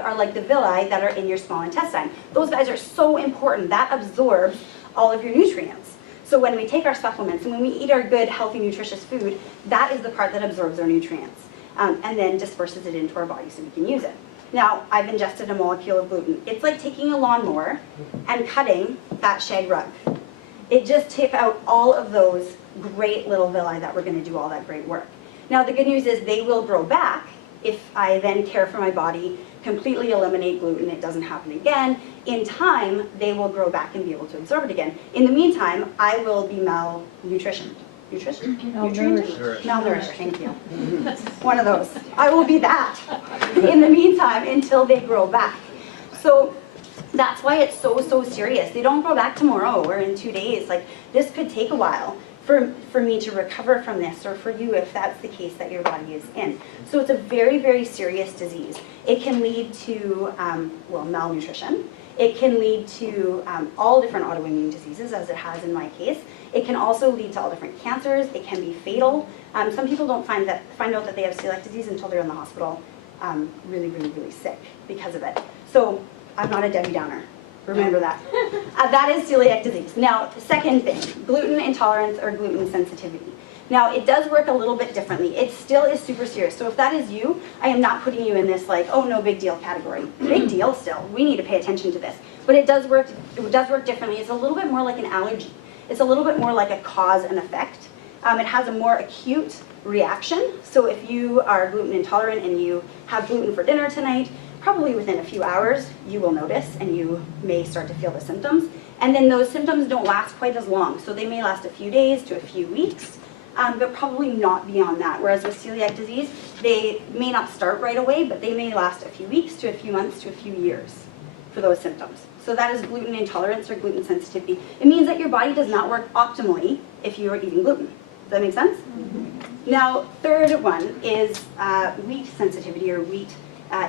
are like the villi that are in your small intestine. Those guys are so important. That absorbs all of your nutrients. So when we take our supplements and when we eat our good, healthy, nutritious food, that is the part that absorbs our nutrients and then disperses it into our body so we can use it. Now, I've ingested a molecule of gluten. It's like taking a lawnmower and cutting that shag rug. It just took out all of those great little villi that were going to do all that great work. Now, the good news is they will grow back if I then care for my body, completely eliminate gluten, it doesn't happen again. In time, they will grow back and be able to absorb it again. In the meantime, I will be malnutritioned. Malnourished, thank you. One of those. I will be that in the meantime until they grow back. So that's why it's so, so serious. They don't grow back tomorrow or in 2 days. Like, this could take a while for me to recover from this, or for you if that's the case that your body is in. So it's a very, very serious disease. It can lead to, malnutrition. It can lead to all different autoimmune diseases, as it has in my case. It can also lead to all different cancers. It can be fatal. Some people don't find out that they have celiac disease until they're in the hospital really, really, really sick because of it. So I'm not a Debbie Downer. Remember that. That is celiac disease. Now, the second thing, gluten intolerance or gluten sensitivity. Now, it does work a little bit differently. It still is super serious. So if that is you, I am not putting you in this like, oh, no big deal category. Big deal still. We need to pay attention to this. But it does work differently. It's a little bit more like an allergy. It's a little bit more like a cause and effect. It has a more acute reaction. So if you are gluten intolerant and you have gluten for dinner tonight, probably within a few hours, you will notice and you may start to feel the symptoms. And then those symptoms don't last quite as long. So they may last a few days to a few weeks, but probably not beyond that. Whereas with celiac disease, they may not start right away, but they may last a few weeks to a few months to a few years for those symptoms. So that is gluten intolerance or gluten sensitivity. It means that your body does not work optimally if you are eating gluten. Does that make sense? Mm-hmm. Now, third one is wheat sensitivity or wheat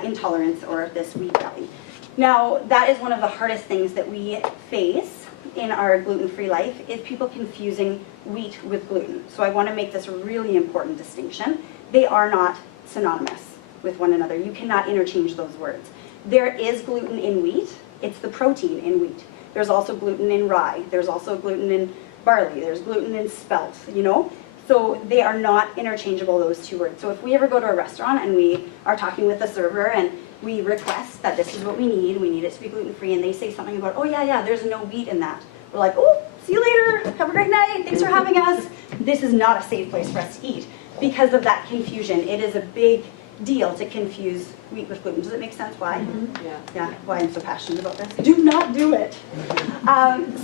intolerance, or this wheat belly. Now, that is one of the hardest things that we face in our gluten-free life, is people confusing wheat with gluten. So I want to make this a really important distinction. They are not synonymous with one another. You cannot interchange those words. There is gluten in wheat. It's the protein in wheat. There's also gluten in rye. There's also gluten in barley. There's gluten in spelt, you know? So they are not interchangeable, those two words. So if we ever go to a restaurant and we are talking with the server and we request that this is what we need it to be gluten-free, and they say something about, oh yeah, there's no wheat in that. We're like, oh, see you later, have a great night, thanks for having us. This is not a safe place for us to eat because of that confusion. It is a big deal to confuse wheat with gluten. Does it make sense why? Mm-hmm. Yeah, why I'm so passionate about this. Do not do it.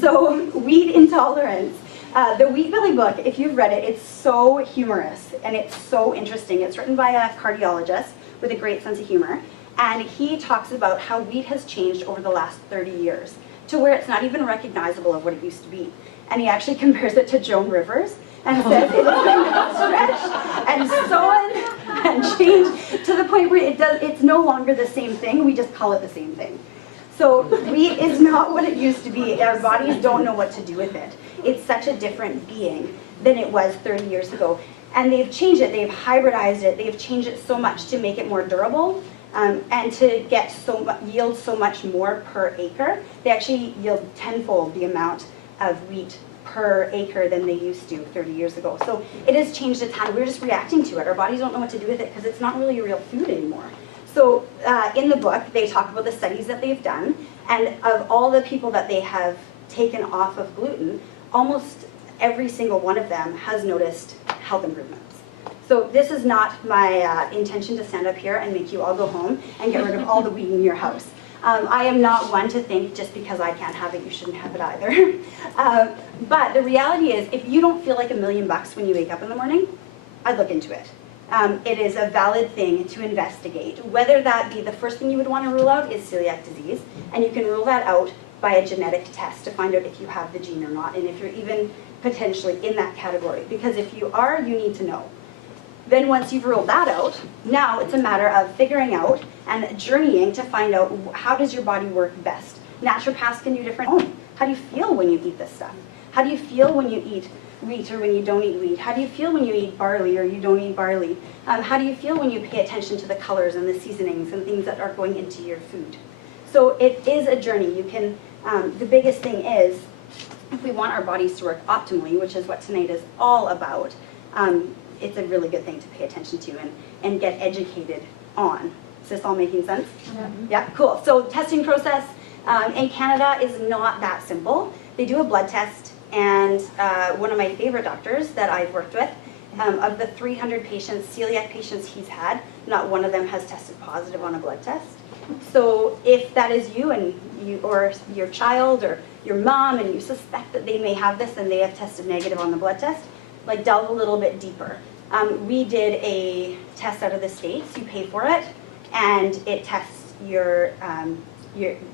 So wheat intolerance. The Wheat Belly book, if you've read it, it's so humorous and it's so interesting. It's written by a cardiologist with a great sense of humor, and he talks about how wheat has changed over the last 30 years to where it's not even recognizable of what it used to be. And he actually compares it to Joan Rivers and says it has been stretched and sewn and changed to the point where it's no longer the same thing, we just call it the same thing. So wheat is not what it used to be. Our bodies don't know what to do with it. It's such a different being than it was 30 years ago. And they've changed it, they've hybridized it, they've changed it so much to make it more durable and to get yield so much more per acre. They actually yield tenfold the amount of wheat per acre than they used to 30 years ago. So it has changed a ton. We're just reacting to it. Our bodies don't know what to do with it because it's not really a real food anymore. So in the book, they talk about the studies that they've done, and of all the people that they have taken off of gluten, almost every single one of them has noticed health improvements. So this is not my intention to stand up here and make you all go home and get rid of all the wheat in your house. I am not one to think just because I can't have it, you shouldn't have it either. But the reality is, if you don't feel like $1 million when you wake up in the morning, I'd look into it. It is a valid thing to investigate. Whether that be the first thing you would want to rule out is celiac disease, and you can rule that out by a genetic test to find out if you have the gene or not, and if you're even potentially in that category. Because if you are, you need to know. Then once you've ruled that out, now it's a matter of figuring out and journeying to find out how does your body work best. Naturopaths can do different. How do you feel when you eat this stuff? How do you feel when you eat wheat or when you don't eat wheat? How do you feel when you eat barley or you don't eat barley? How do you feel when you pay attention to the colors and the seasonings and things that are going into your food? So it is a journey. You can, the biggest thing is, if we want our bodies to work optimally, which is what tonight is all about, it's a really good thing to pay attention to and get educated on. Is this all making sense? Yeah, cool. So testing process in Canada is not that simple. They do a blood test, and one of my favorite doctors that I've worked with, of the 300 patients, celiac patients he's had, not one of them has tested positive on a blood test. So if that is you and you or your child or your mom and you suspect that they may have this and they have tested negative on the blood test, like delve a little bit deeper. We did a test out of the States, you pay for it, and it tests your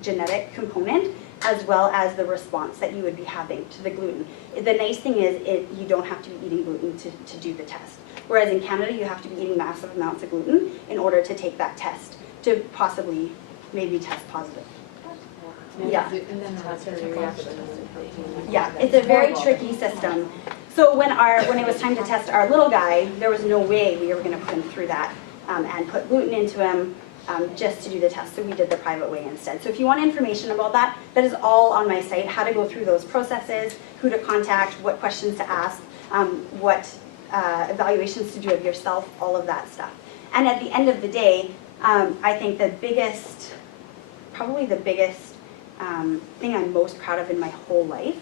genetic component as well as the response that you would be having to the gluten. The nice thing is you don't have to be eating gluten to do the test. Whereas in Canada, you have to be eating massive amounts of gluten in order to take that test to possibly maybe test positive. Yeah. Yeah, it's a very tricky system. So when it was time to test our little guy, there was no way we were going to put him through that and put gluten into him just to do the test. So we did the private way instead. So if you want information about that, that is all on my site, how to go through those processes, who to contact, what questions to ask, what evaluations to do of yourself, all of that stuff. And at the end of the day, I think probably the biggest thing I'm most proud of in my whole life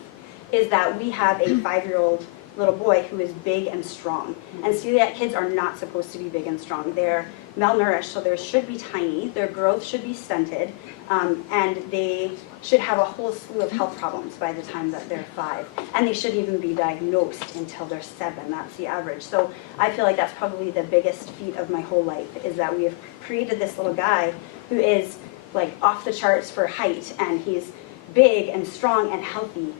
is that we have a 5-year-old little boy who is big and strong. And celiac kids are not supposed to be big and strong. They're malnourished, so they should be tiny, their growth should be stunted, and they should have a whole slew of health problems by the time that they're 5. And they shouldn't even be diagnosed until they're 7, that's the average. So I feel like that's probably the biggest feat of my whole life, is that we have created this little guy who is like off the charts for height, and he's big and strong and healthy.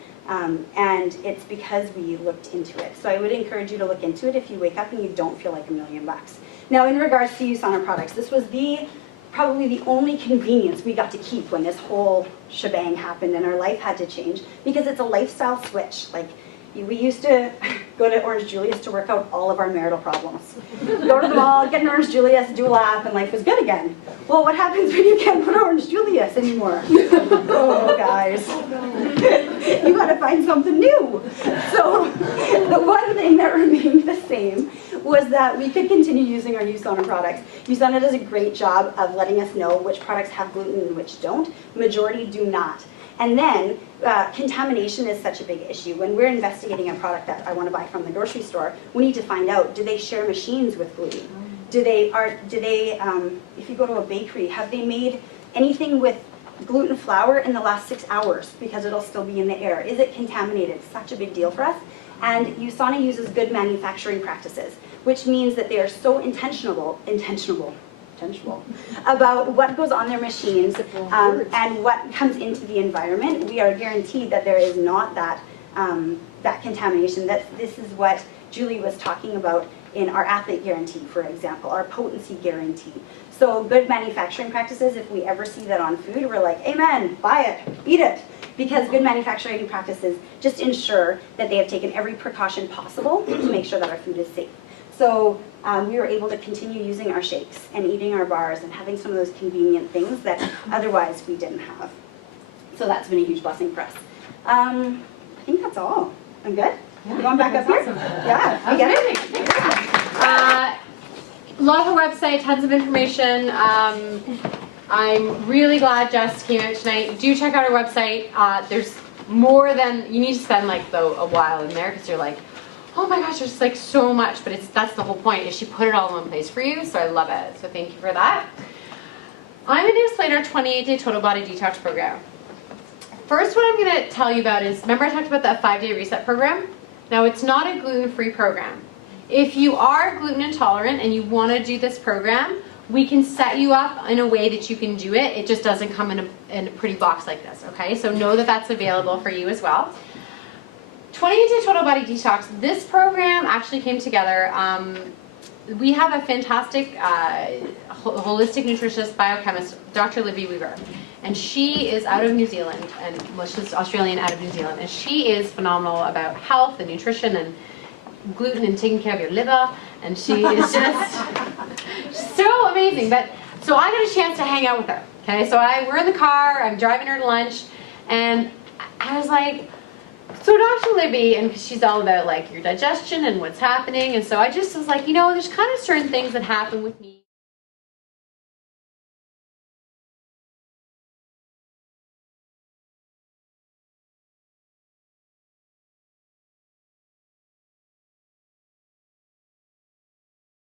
And it's because we looked into it. So I would encourage you to look into it if you wake up and you don't feel like $1,000,000. Now in regards to USANA products, this was probably the only convenience we got to keep when this whole shebang happened and our life had to change, because it's a lifestyle switch. Like, we used to go to Orange Julius to work out all of our marital problems. Go to the mall, get an Orange Julius, do a lap, and life was good again. Well, what happens when you can't go to Orange Julius anymore? Oh, guys. You gotta find something new. So the one thing that remained the same was that we could continue using our USANA products. USANA does a great job of letting us know which products have gluten and which don't. Majority do not. And then contamination is such a big issue. When we're investigating a product that I want to buy from the grocery store, we need to find out, do they share machines with gluten? Do they, if you go to a bakery, have they made anything with gluten flour in the last 6 hours, because it'll still be in the air? Is it contaminated? Such a big deal for us. And USANA uses good manufacturing practices, which means that they are so intentional about what goes on their machines and what comes into the environment. We are guaranteed that there is not that contamination. This is what Julie was talking about in our athlete guarantee, for example, our potency guarantee. So good manufacturing practices, if we ever see that on food, we're like, amen, buy it, eat it. Because good manufacturing practices just ensure that they have taken every precaution possible to make sure that our food is safe. So we were able to continue using our shakes and eating our bars and having some of those convenient things that otherwise we didn't have. So that's been a huge blessing for us. I think that's all. I'm good? Yeah. You going back up here? Awesome. Yeah, I get it. Love her website, tons of information. I'm really glad Jess came out tonight. Do check out her website. There's more than, you need to spend like a while in there, because you're like, oh my gosh, there's like so much, but that's the whole point, is she put it all in one place for you, so I love it. So thank you for that. I'm going to explain our 28-day total body detox program. First, what I'm going to tell you about is, remember I talked about that 5-day reset program? Now, it's not a gluten-free program. If you are gluten intolerant and you want to do this program, we can set you up in a way that you can do it. It just doesn't come in a pretty box like this, okay? So know that that's available for you as well. 28-day total body detox. This program actually came together. We have a fantastic holistic nutritionist biochemist, Dr. Libby Weaver. And she is out of New Zealand, and well, she's Australian out of New Zealand, and she is phenomenal about health and nutrition and gluten and taking care of your liver, and she is just so amazing. But so I got a chance to hang out with her. Okay, so we're in the car, I'm driving her to lunch, and I was like, so Dr. Libby, and she's all about like your digestion and what's happening, and so I just was like, you know, there's kind of certain things that happen with me.